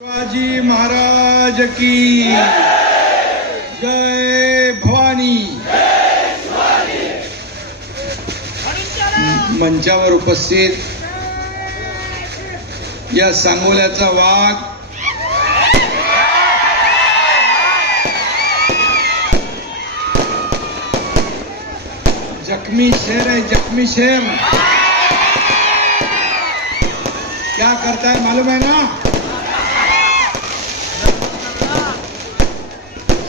शिवाजी महाराज की जय भवानी। मंचावर उपस्थित या सांगोल्याचा वाघ जख्मी शेर है, जख्मी शेर। क्या करता है मालूम है ना?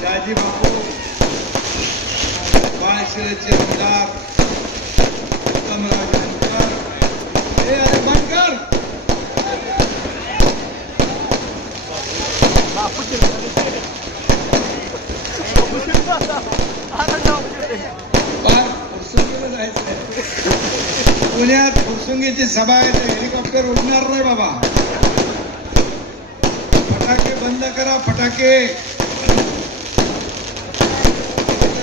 शाजी बापू बाळशिरसचे आमदार उत्तमराव जानकर, हे अरे बनकर पुण्यात फुरसुंगीची सभा आहे, हेलिकॉप्टर उडणार नाही बाबा। फटाके बंद करा, फटाके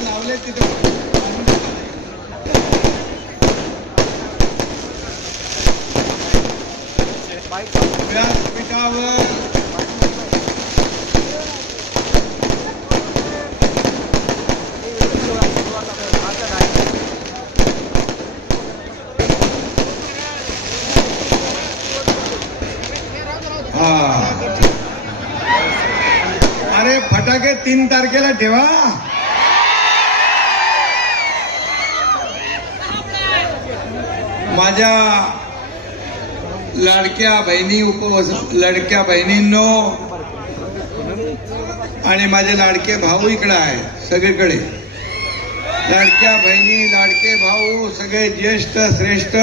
लावले तिथे। व्यासपीठावर अरे फटाके 3 तारखेला ठेवा। माझ्या लाडक्या बहिणी लाडक्या बहिणींनो आणि माझे लाडके भाऊ इकडे आहे सगळीकडे। लाडक्या बहिणी, लाडके भाऊ, सगळे ज्येष्ठ श्रेष्ठ,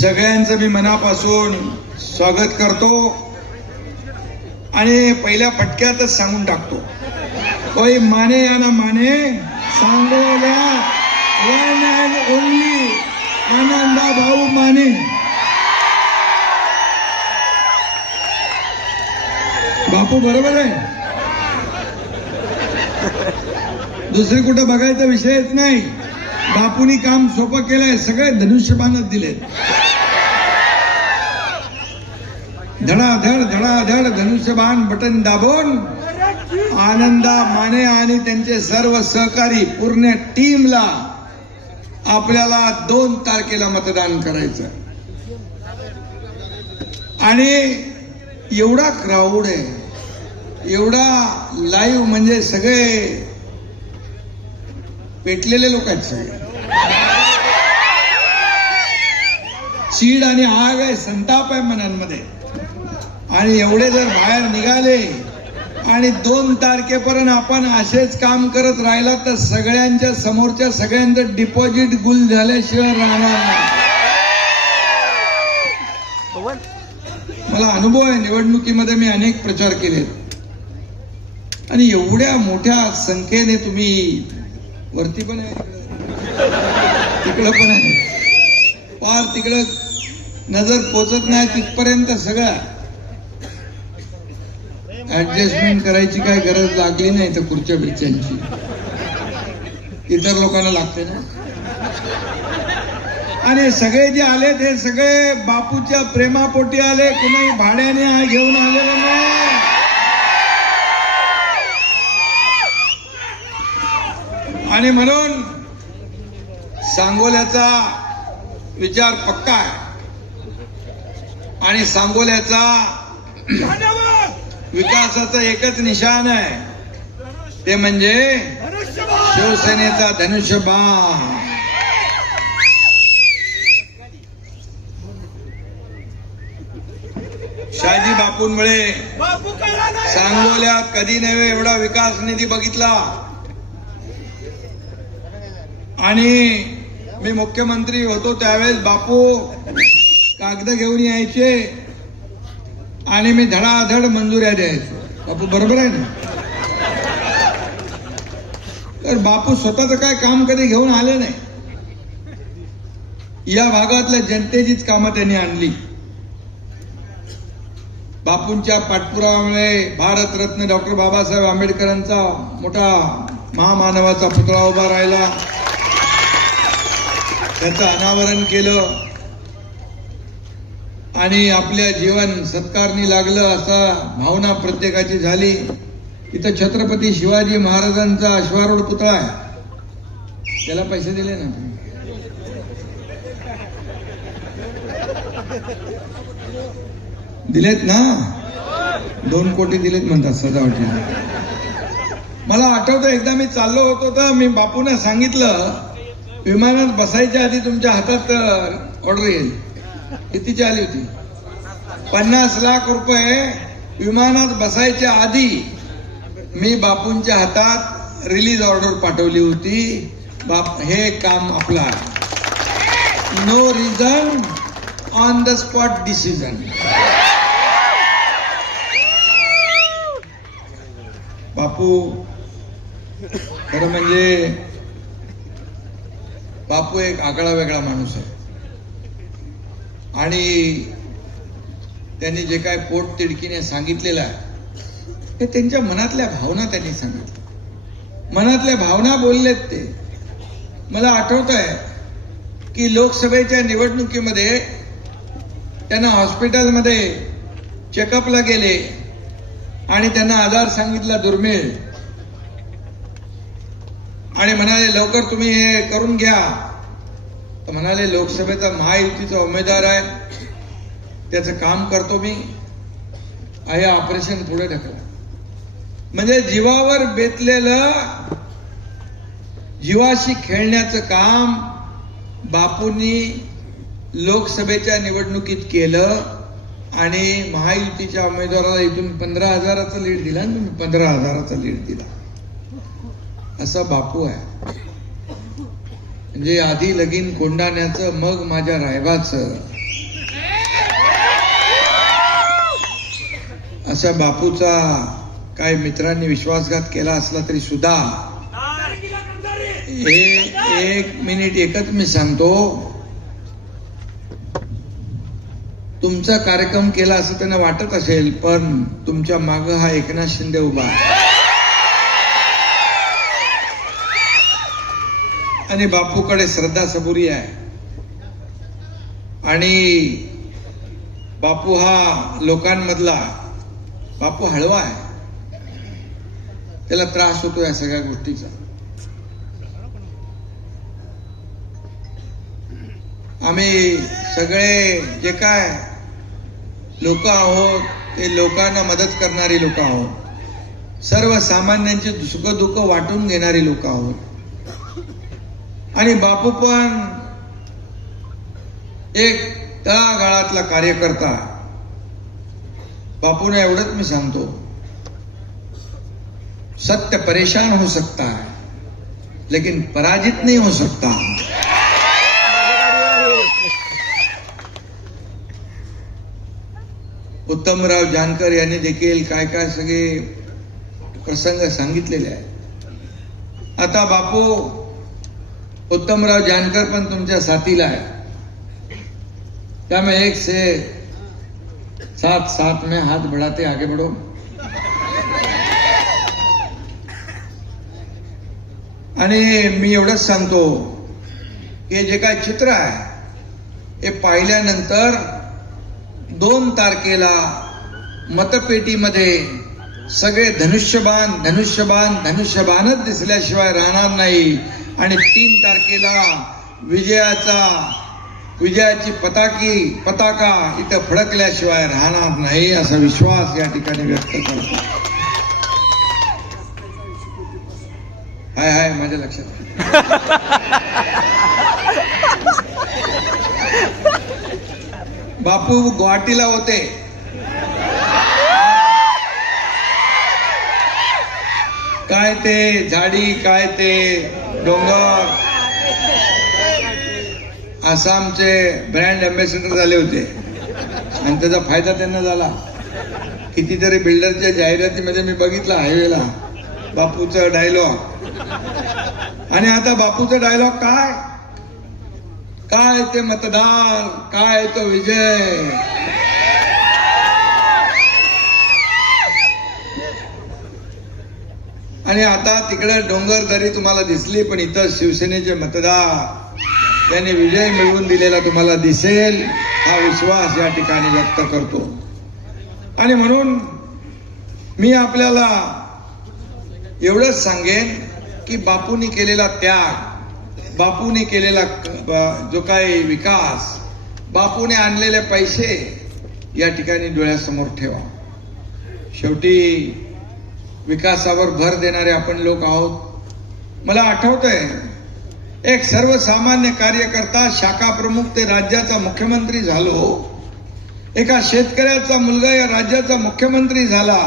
सगळ्यांचं मी मनापासून स्वागत करतो आणि पहिल्या फटक्यातच सांगून टाकतो, कोई माने या ना माने, सांगोल्या वन अँड ओनली आनंदा भाऊ माने। बापू बरोबर आहे, दुसरी कुठं बघायचा विषयच नाही। बापूनी काम सोपं केलंय, सगळे धनुष्यबाणच दिलेत। धडाधड धडाधड धनुष्यबाण बटन दाबून आनंदा माने आणि त्यांचे सर्व सहकारी पूर्ण टीमला आपल्याला 2 तारखेला मतदान करायचं। आणि एवढा क्राऊड आहे, एवढा लाईव्ह, म्हणजे सगळे पेटलेले लोक आहेत सगळे। चीड आणि आग आहे, संताप आहे मनांमध्ये। आणि एवढे जर बाहेर निघाले आणि 2 तारखेपर्यंत आपण असेच काम करत राहिला तर सगळ्यांच्या समोरच्या सगळ्यांचं डिपॉझिट गुल झाल्याशिवाय राहणार नाही। मला अनुभव आहे, निवडणुकीमध्ये मी अनेक प्रचार केलेत आणि एवढ्या मोठ्या संख्येने तुम्ही वरती पण आहे, तिकडं पण आहे, पार तिकडं नजर पोचत नाही तिथपर्यंत सगळं ऍडजस्टमेंट करायची काय गरज लागली नाही तर खुर्च्या बिर्च्यांची इतर लोकांना लागते ना। आणि सगळे जे आले ते सगळे बापूच्या प्रेमापोटी आले, कुणी भाड्याने घेऊन आलेलं नाही। आणि म्हणून सांगोल्याचा विचार पक्का आहे आणि सांगोल्याचा विकासाचं एकच निशाण आहे, ते म्हणजे शिवसेनेचा धनुष्यबाण। शाजी बापूंमुळे सांगोल्यात कधी नव्हे एवढा विकास निधी बघितला। आणि मी मुख्यमंत्री होतो त्यावेळेस बापू कागद घेऊन यायचे आणि मी धडाधड मंजुऱ्या द्यायचो। बापू बरोबर आहे ना? तर बापू स्वतःच काय काम कधी घेऊन आले नाही, या भागातल्या जनतेचीच कामं त्यांनी आणली। बापूंच्या पाठपुराव्यामुळे भारतरत्न डॉक्टर बाबासाहेब आंबेडकरांचा मोठा महामानवाचा पुतळा उभा राहिला, त्याचं अनावरण केलं आणि आपल्या जीवन सत्कारणी लागलं असा भावना प्रत्येकाची झाली. इथं छत्रपती शिवाजी महाराजांचा अश्वारूढ पुतळा आहे, त्याला पैसे दिले ना? दिलेत ना? 2 कोटी दिलेत म्हणतात सजावटीला. मला आठवतं एकदा मी चाललो होतो तर मी बापूंना सांगितलं, विमानात बसायच्या आधी तुमच्या हातात ऑर्डर येईल. कितीची आली होती? 50 लाख रुपये विमानात बसायच्या आधी मी बापूंच्या हातात रिलीज ऑर्डर पाठवली होती. बाप, हे काम आपलं आहे. No reason, on the spot decision. Bapu खरं म्हणजे बापू एक आगळा वेगळा माणूस आहे. आणि त्यांनी जे काय पोट तिडकीने सांगितलेलं आहे हे त्यांच्या मनातल्या भावना त्यांनी सांगितल्या. मनातल्या भावना बोललेत ते. मला आठवत आहे की लोकसभेच्या निवडणुकीमध्ये त्यांना हॉस्पिटलमध्ये चेकअपला गेले आणि त्यांना आजार सांगितला दुर्मिळ, आणि म्हणाले लवकर तुम्ही हे करून घ्या. तर म्हणाले लोकसभेचा महायुतीचा उमेदवार आहे, त्याचं काम करतो मी, हे ऑपरेशन पुढे ढकला. म्हणजे जीवावर बेतलेलं, जीवाशी खेळण्याचं काम बापूंनी लोकसभेच्या निवडणुकीत केलं आणि महायुतीच्या उमेदवाराला इथून 15,000चा लीड दिला ना तुम्ही, 15,000चा लीड दिला. असा बापू आहे. म्हणजे आधी लगीन कोंडाण्याचं, मग माझ्या रायबाचं, अशा बापूचा काय मित्रांनी विश्वासघात केला असला तरी सुद्धा, एक मिनिट एकच मी सांगतो, तुमचा कार्यक्रम केला असं त्यांना वाटत असेल, पण तुमच्या मागं हा एकनाथ शिंदे उभा आहे. आणि बापूकडे श्रद्धा सबुरी आहे. आणि बापू हा लोकांमधला, बापू हळवा आहे, त्याला त्रास होतो या सगळ्या गोष्टीचा. आम्ही सगळे जे काय लोक आहोत ते लोकांना मदत करणारी लोक आहोत, सर्वसामान्यांचे सुख दुःख वाटून घेणारी लोक आहोत. आणि बापू पण एक तळागाळातला कार्यकर्ता. बापूने एवढंच मी सांगतो, सत्य परेशान हो सकता है लेकिन पराजित नहीं हो सकता. उत्तमराव जानकर यांनी देखील काय काय सगळे प्रसंग सांगितलेले आहेत. आता बापू, उत्तमराव जानकर पण तुमच्या साथीला आहे, त्यामुळे एक से साथ साथ में हाथ बढ़ाते आगे बढ़ो. आणि मी एवढंच सांगतो की जे काय चित्र आहे हे पाहिल्यानंतर 2 तारखेला मतपेटीमध्ये सगळे धनुष्यबाण धनुष्यबाण धनुष्यबाणच दिसल्याशिवाय राहणार नाही. आणि 3 तारखेला विजयाची पताका इथं फडकल्याशिवाय राहणार नाही, असा विश्वास या ठिकाणी व्यक्त करतो. हाय माझ्या लक्षात. बापू गुवाहाटीला होते, काय ते झाडी, काय ते डोंगर, आसामचे ब्रँड अँबॅसेडर झाले होते आणि त्याचा फायदा त्यांना झाला. कितीतरी बिल्डरच्या जाहिरातीमध्ये मी बघितलं हायवेला बापूचा डायलॉग. आणि आता बापूचा डायलॉग काय ते मतदार, काय तो विजय. आणि आता तिकडे डोंगर दरी तुम्हाला दिसली, पण इथं शिवसेनेचे मतदार त्यांनी विजय मिळवून दिलेला तुम्हाला दिसेल. हा विश्वास या ठिकाणी व्यक्त करतो. आणि म्हणून मी आपल्याला एवढंच सांगेन की बापूंनी केलेला त्याग, बापूंनी केलेला जो काही विकास, बापूने आणलेले पैसे या ठिकाणी डोळ्यासमोर ठेवा. शेवटी विकासावर भर देणारे आपण लोक आहोत. मला आठवतंय एक सर्वसामान्य कार्यकर्ता, शाखा प्रमुख ते राज्याचा मुख्यमंत्री झालो. एका शेतकऱ्याचा मुलगा या राज्याचा मुख्यमंत्री झाला.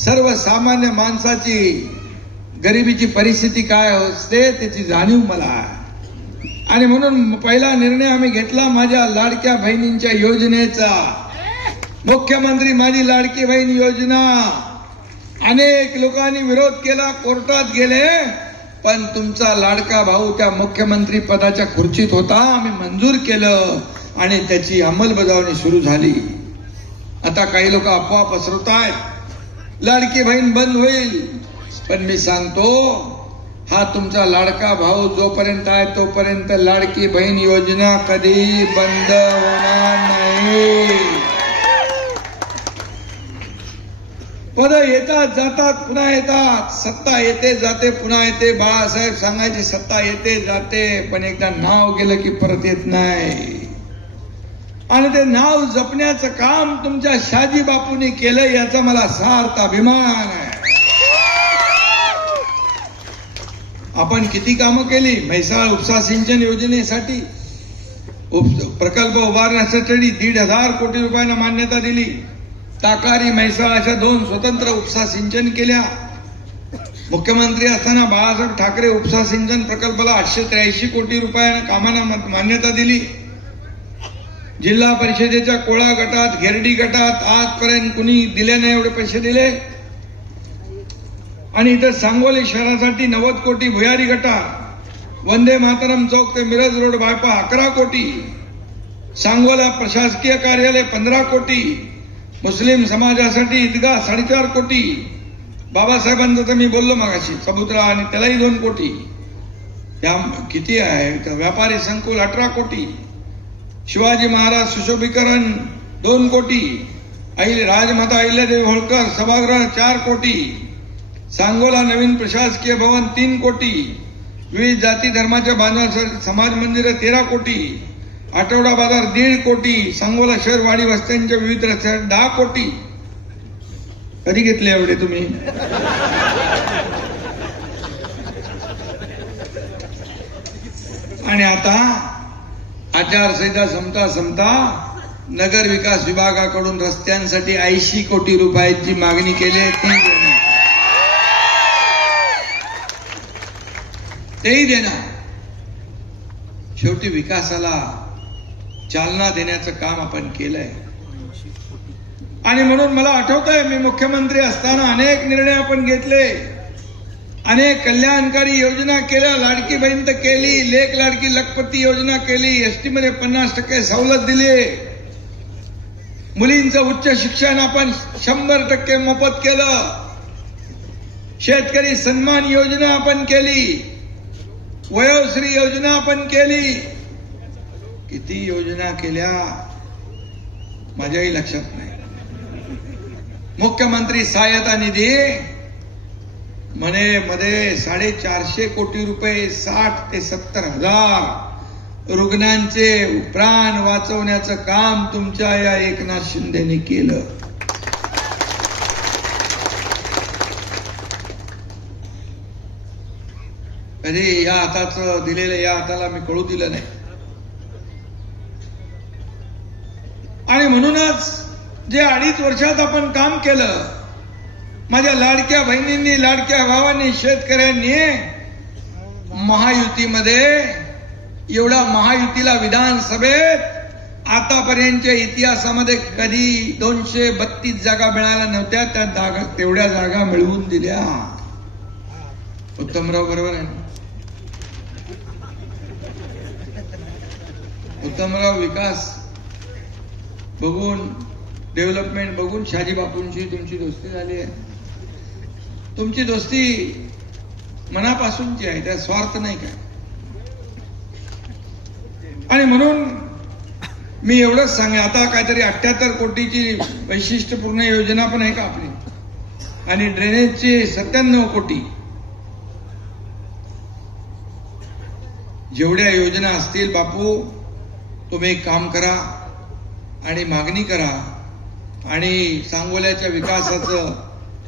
सर्वसामान्य माणसाची गरिबीची परिस्थिती काय असते त्याची जाणीव मला आहे. आणि म्हणून पहिला निर्णय आम्ही घेतला माझ्या लाडक्या बहिणींच्या योजनेचा. मुख्यमंत्री माझी लाडकी बहीण योजना, अनेक लोकांनी विरोध केला, कोर्टात गेले, पण तुमचा लाडका भाऊ त्या मुख्यमंत्री पदाच्या खुर्चीत होता. आम्ही मंजूर केलं आणि त्याची अंमलबजावणी सुरू झाली. आता काही लोक अफवा पसरवतायत लाडकी बहीण बंद होईल, पण मी सांगतो हा तुमचा लाडका भाऊ जोपर्यंत आहे तोपर्यंत लाडकी बहीण योजना कधी बंद होणार नाही. पद येतात जातात पुन्हा येतात, सत्ता येते जाते पुन्हा येते. बाळासाहेब सांगायचे सत्ता येते जाते, पण एकदा नाव गेलं की परत येत नाही. आणि ते नाव जपण्याचं काम तुमच्या शाजी बापूंनी केलं याचा मला सार्थ अभिमान आहे. आपण किती कामं केली. म्हैसाळ उपसा सिंचन योजनेसाठी प्रकल्प उभारण्यासाठी 1,500 कोटी रुपयांना मान्यता दिली. ताकारी म्हैसाळ अशा 2 स्वतंत्र उपसा सिंचन केल्या. मुख्यमंत्री असताना बाळासाहेब ठाकरे उपसा सिंचन प्रकल्पाला 883 कोटी रुपयांना कामांना मान्यता दिली. जिल्हा परिषदेच्या कोळा गटात, घेरडी गटात आजपर्यंत कुणी दिले नाही एवढे पैसे दिले. आणि इथं सांगोली शहरासाठी 90 कोटी भुयारी गटार, वंदे मातरम चौक ते मिरज रोड बायपास 11 कोटी, सांगोला प्रशासकीय कार्यालय 15 कोटी, मुस्लिम समाजासाठी ईदगाह 4.5 कोटी, बाबासाहेबांचं तर मी बोललो मगाशी चबुतरा आणि त्यालाही 2 कोटी. या किती आहे. व्यापारी संकुल 18 कोटी, शिवाजी महाराज सुशोभीकरण 2 कोटी, राजमाता अहिल्यादेवी होळकर सभागृह 4 कोटी, सांगोला नवीन प्रशासकीय भवन 3 कोटी, विविध जाती धर्माच्या बांधवांसाठी समाज मंदिर 13 कोटी, आठवडा बाजार 1.5 कोटी, सांगोला शहर वाडी वस्त्यांच्या विविध रस्त्यासाठी 10 कोटी. कधी घेतले एवढे तुम्ही? आणि आता आचारसंहिता संपता नगर विकास विभागाकडून रस्त्यांसाठी 80 कोटी रुपयांची मागणी केली. तेही देणार. शेवटी विकासाला चालना देण्याचं काम आपण केलंय. आणि म्हणून मला आठवतंय मी मुख्यमंत्री असताना अनेक निर्णय आपण घेतले, अनेक कल्याणकारी योजना केल्या. लाडकी बहीण तर केली, लेक लाडकी लखपती योजना केली, एसटी मध्ये 50% सवलत दिली, मुलींचं उच्च शिक्षण आपण 100% मोफत केलं, शेतकरी सन्मान योजना आपण केली, वयोश्री योजना आपण केली. किती योजना केल्या माझ्याही लक्षात नाही. मुख्यमंत्री सहायता निधी म्हणे मध्ये 450 कोटी रुपये 60 ते 70 हजार रुग्णांचे प्राण वाचवण्याचं काम तुमच्या या एकनाथ शिंदेनी केलं. कधी या हाताचं दिलेलं या हाताला मी कळू दिलं नाही. आणि म्हणूनच जे 2.5 वर्षात आपण काम केलं, माझ्या लाडक्या बहिणींनी, लाडक्या भावांनी, शेतकऱ्यांनी महायुतीमध्ये एवढा महायुतीला विधानसभेत आतापर्यंतच्या इतिहासामध्ये कधी 232 जागा मिळाल्या नव्हत्या. त्या तेवढ्या जागा मिळवून दिल्या. उत्तमराव बरोबर आहे. उत्तमराव विकास बघून, डेव्हलपमेंट बघून शाजी बापूंची तुमची दोस्ती झाली आहे. तुमची दोस्ती मनापासूनची आहे, त्या स्वार्थ नाही काय. आणि म्हणून मी एवढंच सांगे, आता काहीतरी 78 कोटीची वैशिष्ट्यपूर्ण योजना पण आहे का आपली, आणि ड्रेनेजची 97 कोटी. जेवढ्या योजना असतील बापू, तुम्ही एक काम करा आणि मागणी करा, आणि सांगोल्याच्या विकासाचं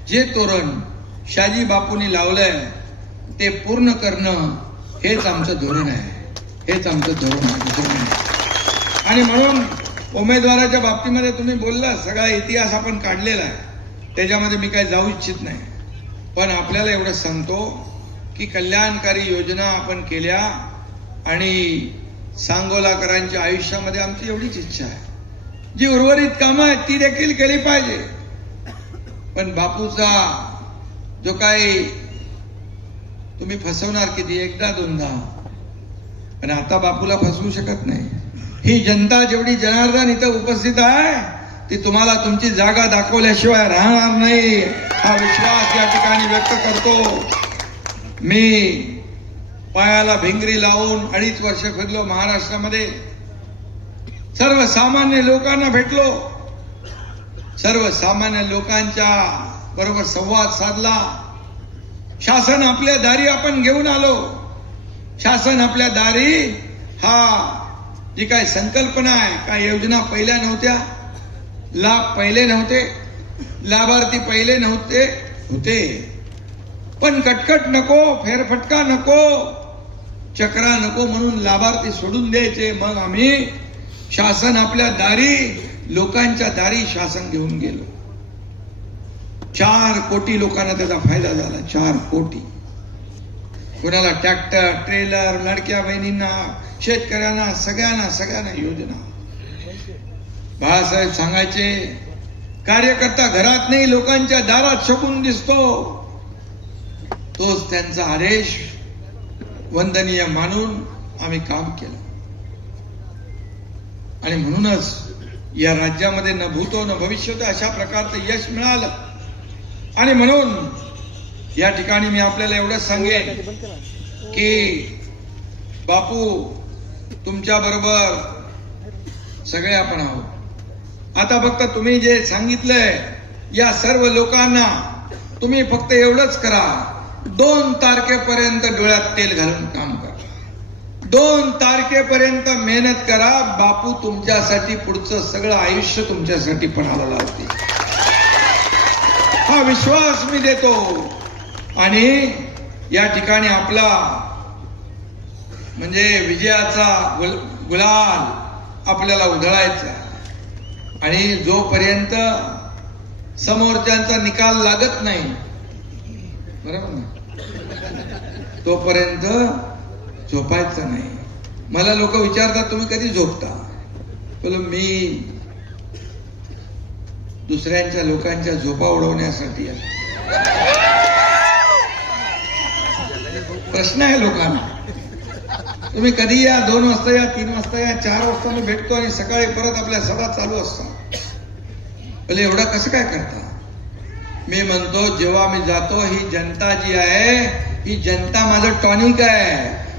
जे तोरण शाजी बापूंनी लावलंय ते पूर्ण करणं हेच आमचं धोरण आहे, हेच आमचं धोरण आहे. आणि म्हणून उमेदवाराच्या बाबतीमध्ये तुम्ही बोलला, सगळा इतिहास आपण काढलेला आहे, त्याच्यामध्ये मी काही जाऊ इच्छित नाही. पण आपल्याला एवढं सांगतो की कल्याणकारी योजना आपण केल्या, आणि सांगोलाकरांच्या आयुष्यामध्ये आमची एवढीच इच्छा आहे, जी उर्वरित कामं आहेत ती देखील केली पाहिजे. पण बापूचा जो काही तुम्ही फसवणार किती, एकदा दोनदा, पण आता बापूला फसवू शकत नाही. ही जनता जेवढी जनार्दन इथं उपस्थित आहे ती तुम्हाला तुमची जागा दाखवल्याशिवाय राहणार नाही, हा विश्वास या ठिकाणी व्यक्त करतो. मी पायाला भिंगरी लावून 2.5 वर्ष फिरलो महाराष्ट्रामध्ये, सर्वसामान्य लोकांना भेटलो, सर्वसामान्य लोकांच्या बरोबर संवाद साधला. शासन आपल्या दारी आपण घेऊन आलो. शासन आपल्या दारी हा जी काय संकल्पना आहे, काय योजना पहिल्या नव्हत्या, लाभ पहिले नव्हते, लाभार्थी पहिले नव्हते होते, पण कटकट नको, फेरफटका नको, चक्रा नको म्हणून लाभार्थी सोडून द्यायचे. मग आम्ही शासन आपल्या दारी, लोकांच्या दारी शासन घेऊन गेलो. 4 कोटी लोकांना त्याचा फायदा झाला. 4 कोटी. कोणाला ट्रॅक्टर, ट्रेलर, लाडक्या बहिणींना, शेतकऱ्यांना, सगळ्यांना योजना. बाळासाहेब सांगायचे, कार्यकर्ता घरात नाही लोकांच्या दारात शोभून दिसतो. तोच त्यांचा आदेश वंदनीय मानून आम्ही काम केलं, आणि म्हणूनच या राज्यामध्ये न भूतो न भविष्यतो अशा प्रकारचं यश मिळालं. आणि म्हणून या ठिकाणी मी आपल्याला एवढंच सांगेन की बापू तुमच्या बरोबर सगळे आपण आहोत. आता फक्त तुम्ही जे सांगितलंय या सर्व लोकांना तुम्ही फक्त एवढंच करा, 2 तारखेपर्यंत डोळ्यात तेल घालून काम करा. 2 तारखेपर्यंत मेहनत करा. बापू तुमच्यासाठी पुढचं सगळं आयुष्य तुमच्यासाठी पणाला लावते, हा विश्वास मी देतो. आणि या ठिकाणी आपला म्हणजे विजयाचा गुलाल आपल्याला उधळायचा, आणि जोपर्यंत समोरच्यांचा निकाल लागत नाही, बरोबर ना, तोपर्यंत झोपायचं नाही. मला लोक विचारतात तुम्ही कधी झोपता, बोलो मी दुसऱ्यांच्या लोकांच्या झोपा उडवण्यासाठी आहे. प्रश्न आहे लोकांना, तुम्ही कधी या, 2 वाजता या, 3 वाजता या, 4 वाजता मी भेटतो, आणि सकाळी परत आपल्या सभा चालू असतात. बोले एवढं कसं काय करता? मी म्हणतो जेव्हा मी जातो, ही जनता जी आहे, ही जनता माझं टॉनिक आहे,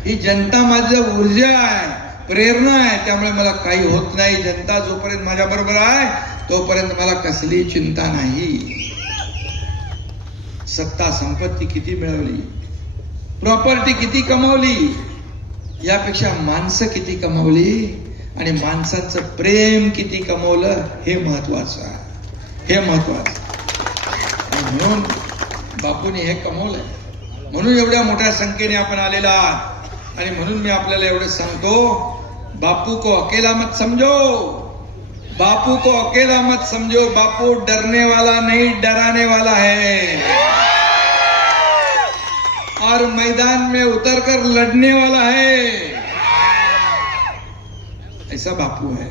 ही जनता माझं ऊर्जा आहे, प्रेरणा आहे. त्यामुळे मला काही होत नाही. जनता जोपर्यंत माझ्या बरोबर आहे तोपर्यंत मला कसली चिंता नाही. सत्ता संपत्ती किती मिळवली, प्रॉपर्टी किती कमावली, यापेक्षा माणसं किती कमावली, आणि माणसाचं प्रेम किती कमवलं हे महत्वाचं आहे, हे महत्वाचं. म्हणून बापूने हे कमवलंय, म्हणून एवढ्या मोठ्या संख्येने आपण आलेला आहात. आणि म्हणून मी आपल्याला एवढं सांगतो, बापू को अकेला मत समझो, बापू को अकेला मत समझो. बापू डरने वाला नहीं, डराने वाला है, और मैदान में उतरकर लड़ने वाला है. ऐसा बापू है.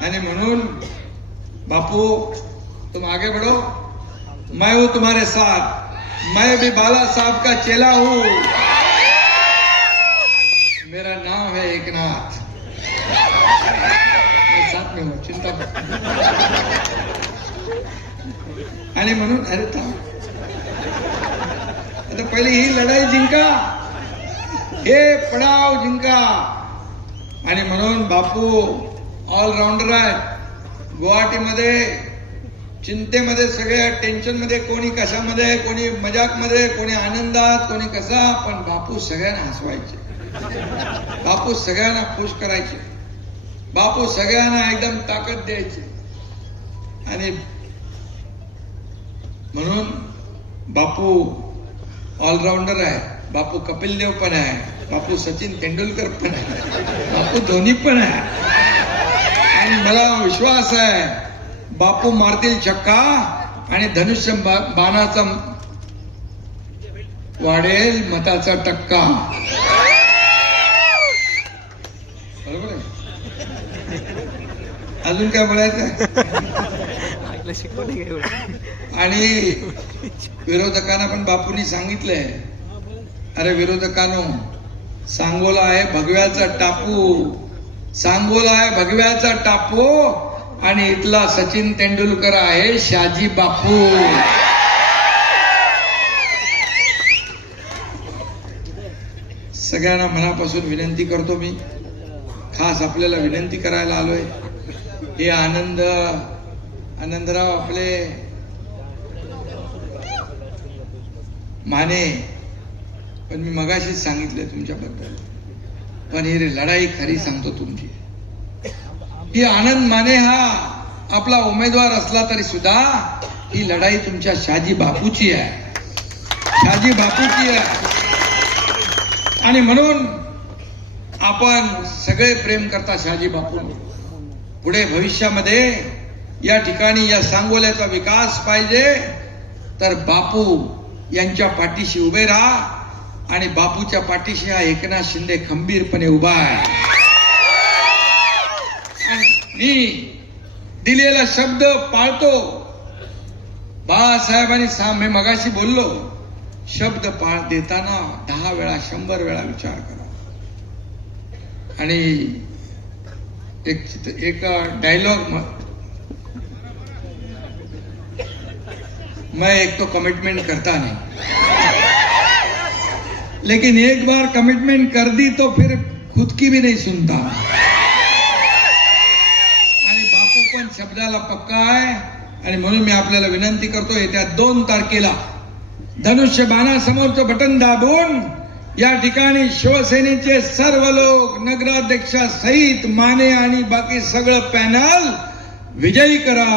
आणि म्हणून बापू तुम आगे बढ़ो, मैं हूं तुम्हारे साथ, मैं भी बाला साहब का चेला हूं, मेरा नाम है एकनाथ, मैं साथ में हूं, चिंता मत. आणि म्हणून अरे थांब, आता पहिले ही लढाई जिंका, हे पडाव जिंका. आणि म्हणून बापू ऑलराऊंडर आहे. गुवाहाटीमध्ये चिंतेमध्ये, सगळ्या टेन्शनमध्ये, कोणी कशामध्ये, कोणी मजाकमध्ये, कोणी आनंदात, कोणी कसा, पण बापू सगळ्यांना हसवायचे, बापू सगळ्यांना खुश करायचे, बापू सगळ्यांना एकदम ताकद द्यायचे. आणि म्हणून बापू ऑलराऊंडर आहे. बापू कपिल देव पण आहे, बापू सचिन तेंडुलकर पण आहे, बापू धोनी पण आहे. आणि मला विश्वास आहे बापू मारतील छक्का आणि धनुष्य बाणाचा वाढेल मताचा टक्का. बरोबर आहे. अजून काय बोलायचं? आणि विरोधकांना पण बापूंनी सांगितलंय, अरे विरोधकांनो, सांगोला आहे भगव्याचा टापू, सांगोला आहे भगव्याचा टापू, आणि इथला सचिन तेंडुलकर आहे शाजी बापू. सगळ्यांना मनापासून विनंती करतो मी, खास आपल्याला विनंती करायला आलोय. हे आनंदराव आपले माने, पण मी मगाशीच सांगितलं तुमच्याबद्दल, पण ही लढाई खरी सांगतो तुमची. ही आनंद माने हा आपला उमेदवार असला तरी सुद्धा ही लढाई तुमच्या शाजी बापूची आहे, शाजी बापूची आहे. आणि म्हणून आपण सगळे प्रेम करता शाजी बापू. पुढे भविष्यामध्ये या ठिकाणी या सांगोल्याचा विकास पाहिजे तर बापू यांच्या पाठीशी उभे राहा. आणि बापूच्या पाठीशी हा एकनाथ शिंदे खंबीरपणे उभा आहे. मी दिलेला शब्द पाळतो. बाळासाहेबांनी मी मगाशी बोललो, शब्द देताना 10 वेळा 100 वेळा विचार करा. आणि एक डायलॉग, मैं एक तो कमिटमेंट करता नहीं, लेकिन एक बार कमिटमेंट कर दी तो फिर खुद की भी नहीं सुनता. आणि बापू पण शब्दाला पक्का आहे. आणि म्हणून मी आपल्याला विनंती करतो, येत्या 2 तारखेला धनुष्य बाणासमोरचं बटन दाबून या ठिकाणी शिवसेनेचे सर्व लोक, नगराध्यक्षासहित माने आणि बाकी सगळं पॅनल विजयी करा.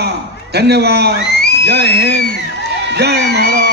धन्यवाद. जय हिंद, जय महाराज.